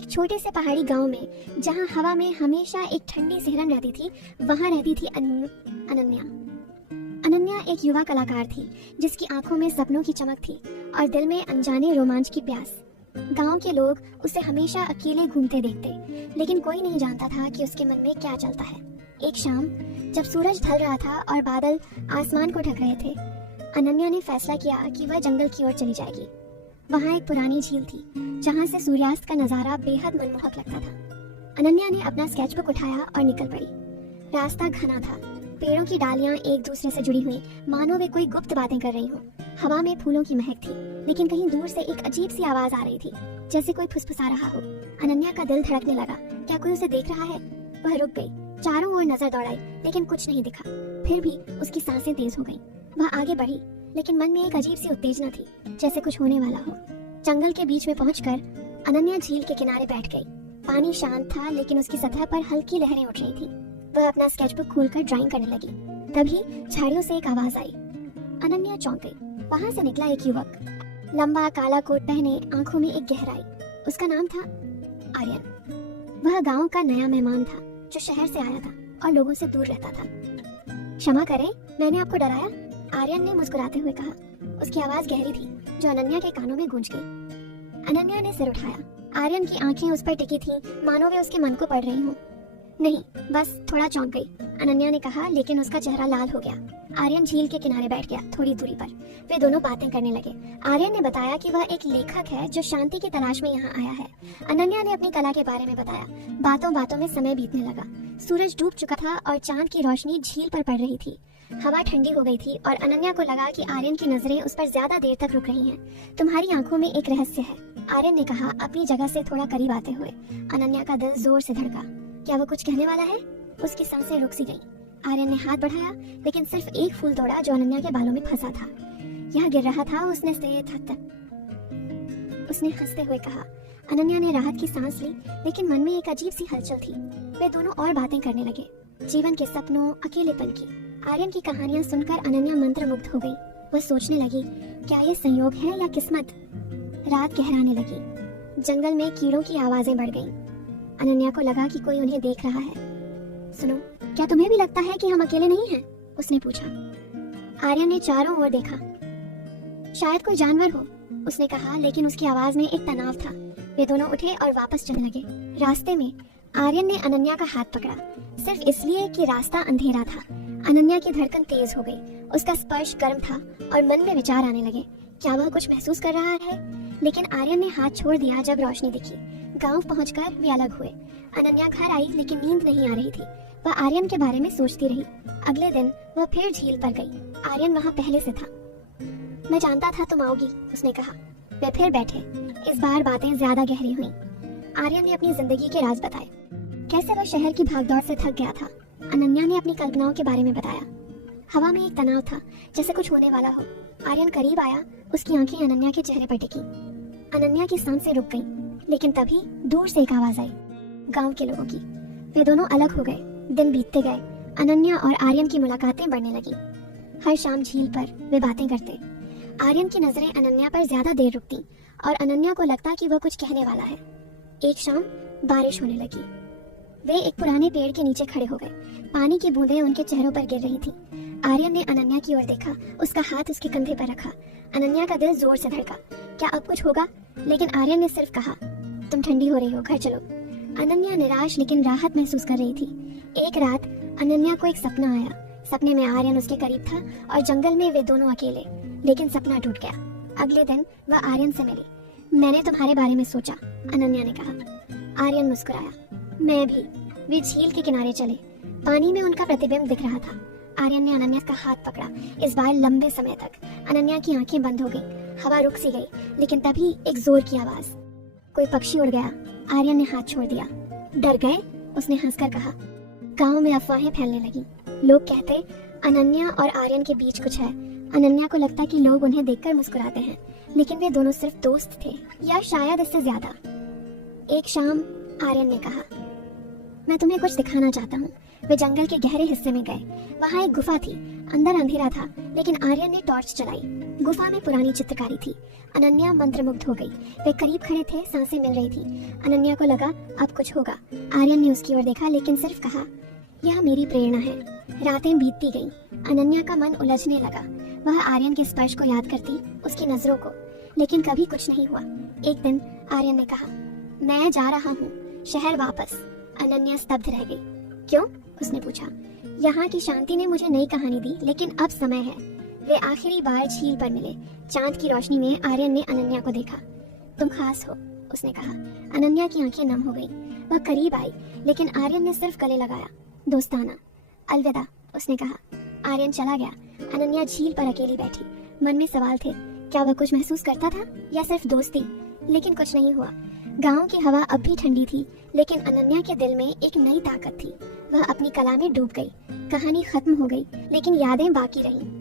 एक छोटे से पहाड़ी गांव में, जहां हवा में हमेशा एक ठंडी सिहरन रहती थी, वहां रहती थी अनन्या। अनन्या एक युवा कलाकार थी, जिसकी आंखों में सपनों की चमक थी और दिल में अनजाने रोमांच की प्यास। गांव के लोग उसे हमेशा अकेले घूमते देखते, लेकिन कोई नहीं जानता था कि उसके मन में क्या चलता है। एक शाम जब सूरज ढल रहा था और बादल आसमान को ढक रहे थे, अनन्या ने फैसला किया कि वह जंगल की ओर चली जाएगी। वहां एक पुरानी झील थी, जहां से सूर्यास्त का नजारा बेहद मनमोहक लगता था। अनन्या ने अपना स्केचबुक उठाया और निकल पड़ी। रास्ता घना था, पेड़ों की डालियां एक दूसरे से जुड़ी हुई, मानो वे कोई गुप्त बातें कर रही हों। हवा में फूलों की महक थी, लेकिन कहीं दूर से एक अजीब सी आवाज आ रही थी, जैसे कोई फुसफुसा रहा हो। अनन्या का दिल धड़कने लगा। क्या कोई उसे देख रहा है? वह रुक गई, चारों ओर नजर दौड़ाई, लेकिन कुछ नहीं दिखा। फिर भी उसकी सांसें तेज हो गईं। वह आगे बढ़ी, लेकिन मन में एक अजीब सी उत्तेजना थी, जैसे कुछ होने वाला हो। जंगल के बीच में पहुंचकर अनन्या झील के किनारे बैठ गई। पानी शांत था, लेकिन उसकी सतह पर हल्की लहरें उठ रही थी। वह अपना स्केचबुक खोलकर ड्राइंग करने लगी। तभी झाड़ियों से एक आवाज आई। अनन्या चौंक गई। वहां से निकला एक युवक, लंबा काला कोट पहने, आंखों में एक गहराई। उसका नाम था आर्यन। वह गांव का नया मेहमान था, जो शहर से आया था और लोगों से दूर रहता था। क्षमा करें, मैंने आपको डराया? आर्यन ने मुस्कुराते हुए कहा। उसकी आवाज गहरी थी, जो अनन्या के कानों में गूंज गई। अनन्या ने सिर उठाया। आर्यन की आंखें उस पर टिकी थीं, मानो वे उसके मन को पढ़ रही हों। नहीं, बस थोड़ा चौंक गई, अनन्या ने कहा, लेकिन उसका चेहरा लाल हो गया। आर्यन झील के किनारे बैठ गया, थोड़ी दूरी पर। वे दोनों बातें करने लगे। आर्यन ने बताया कि वह एक लेखक है, जो शांति की तलाश में यहाँ आया है। अनन्या ने अपनी कला के बारे में बताया। बातों बातों में समय बीतने लगा। सूरज डूब चुका था और चांद की रोशनी झील पर पड़ रही थी। हवा ठंडी हो गई थी और अनन्या को लगा कि आर्यन की नजरें उस पर ज्यादा देर तक रुक रही हैं। तुम्हारी आंखों में एक रहस्य है, आर्यन ने कहा, अपनी जगह से थोड़ा करीब आते हुए। अनन्या का दिल जोर से धड़का। क्या वो कुछ कहने वाला है? उसकी सांसें रुक सी गईं। आर्यन ने हाथ बढ़ाया, लेकिन सिर्फ एक फूल तोड़ा, जो अनन्या के बालों में फंसा था। यह गिर रहा था। उसने हंसते हुए कहा। अनन्या ने राहत की सांस ली, लेकिन मन में एक अजीब सी हलचल थी। वे दोनों और बातें करने लगे, जीवन के सपनों, अकेलेपन की। आर्यन की कहानियां सुनकर अनन्या मंत्रमुग्ध हो गई। वह सोचने लगी, क्या ये संयोग है या किस्मत? रात गहराने लगी। जंगल में कीड़ों की आवाजें बढ़ गईं। अनन्या को लगा कि कोई उन्हें देख रहा है। सुनो, क्या तुम्हें भी लगता है कि हम अकेले नहीं हैं? उसने पूछा। आर्यन ने चारों ओर देखा। शायद कोई जानवर हो, उसने कहा, लेकिन उसकी आवाज में एक तनाव था। वे दोनों उठे और वापस चलने लगे। रास्ते में आर्यन ने अनन्या का हाथ पकड़ा, सिर्फ इसलिए कि रास्ता अंधेरा था। अनन्या की धड़कन तेज हो गई। उसका स्पर्श गर्म था और मन में विचार आने लगे। क्या वह कुछ महसूस कर रहा है? लेकिन आर्यन ने हाथ छोड़ दिया जब रोशनी दिखी। गांव पहुंचकर वे अलग हुए। अनन्या घर आई, लेकिन नींद नहीं आ रही थी। वह आर्यन के बारे में सोचती रही। अगले दिन वह फिर झील पर गई। आर्यन वहां पहले से था। मैं जानता था तुम आओगी, उसने कहा। वे फिर बैठे। इस बार बातें ज्यादा गहरी हुईं। आर्यन ने अपनी जिंदगी के राज बताए, कैसे वह शहर की भागदौड़ से थक गया था। अनन्या ने अपनी कल्पनाओं के बारे में बताया। हवा में एक तनाव था, जैसे कुछ होने वाला हो। आर्यन करीब आया, उसकी आंखें अनन्या के चेहरे पर टिकी। अनन्या की सांसें रुक गईं, लेकिन तभी दूर से एक आवाज आई, गांव के लोगों की। वे दोनों अलग हो गए। दिन बीतते गए। अनन्या और आर्यन की मुलाकातें बढ़ने लगी। हर शाम झील पर वे बातें करते। आर्यन की नजरें अनन्या पर ज्यादा देर रुकती और अनन्या को लगता कि वह कुछ कहने वाला है। एक शाम बारिश होने लगी। वे एक पुराने पेड़ के नीचे खड़े हो गए। पानी की बूंदें उनके चेहरों पर गिर रही थी। आर्यन ने अनन्या की ओर देखा, उसका हाथ उसके कंधे पर रखा। अनन्या का दिल जोर से धड़का। क्या अब कुछ होगा? लेकिन आर्यन ने सिर्फ कहा, तुम ठंडी हो रही हो, घर चलो। अनन्या निराश लेकिन राहत महसूस कर रही थी। एक रात अनन्या को एक सपना आया। सपने में आर्यन उसके करीब था और जंगल में वे दोनों अकेले, लेकिन सपना टूट गया। अगले दिन वह आर्यन से मिली। मैंने तुम्हारे बारे में सोचा, अनन्या ने कहा। आर्यन मुस्कुराया। मैं भी। वे झील के किनारे चले। पानी में उनका प्रतिबिंब दिख रहा था। आर्यन ने अनन्या का हाथ पकड़ा, इस बार लंबे समय तक। अनन्या की आंखें बंद हो गईं। हवा रुक सी गई, लेकिन तभी एक जोर की आवाज। कोई पक्षी उड़ गया। आर्यन ने हाथ छोड़ दिया। डर गए? उसने हंसकर कहा। गांव में अफवाहें फैलने लगी। लोग कहते अनन्या और आर्यन के बीच कुछ है। अनन्या को लगता कि लोग उन्हें देखकर मुस्कुराते हैं, लेकिन वे दोनों सिर्फ दोस्त थे, या शायद इससे ज्यादा। एक शाम आर्यन ने कहा, मैं तुम्हें कुछ दिखाना चाहता हूँ। वे जंगल के गहरे हिस्से में गए। वहाँ एक गुफा थी। अंदर अंधेरा था, लेकिन आर्यन ने टॉर्च जलाई। गुफा में पुरानी चित्रकारी थी। अनन्या मंत्रमुग्ध हो गई। वे करीब खड़े थे, सांसें मिल रही थी। अनन्या को लगा अब कुछ होगा। आर्यन ने उसकी ओर देखा, लेकिन सिर्फ कहा, यह मेरी प्रेरणा है। रातें बीतती गईं। अनन्या का मन उलझने लगा। वह आर्यन के स्पर्श को याद करती, उसकी नजरों को, लेकिन कभी कुछ नहीं हुआ। एक दिन आर्यन ने कहा, मैं जा रहा हूँ शहर वापस। अनन्या स्तब्ध रह गई। क्यों? उसने पूछा। यहाँ की शांति ने मुझे नई कहानी दी, लेकिन अब समय है। वे आखिरी बार झील पर मिले। चांद की रोशनी में आर्यन ने अनन्या को देखा। तुम खास हो, उसने कहा। अनन्या की आंखें नम हो गईं। वह करीब आई, लेकिन आर्यन ने सिर्फ गले लगाया। दोस्ताना। अलविदा, उसने कहा। आर्यन चला गया। अनन्या झील पर अकेली बैठी। मन में सवाल थे, क्या वह कुछ महसूस करता था या सिर्फ दोस्ती? लेकिन कुछ नहीं हुआ। गांव की हवा अब भी ठंडी थी, लेकिन अनन्या के दिल में एक नई ताकत थी। वह अपनी कला में डूब गई। कहानी खत्म हो गई, लेकिन यादें बाकी रहीं।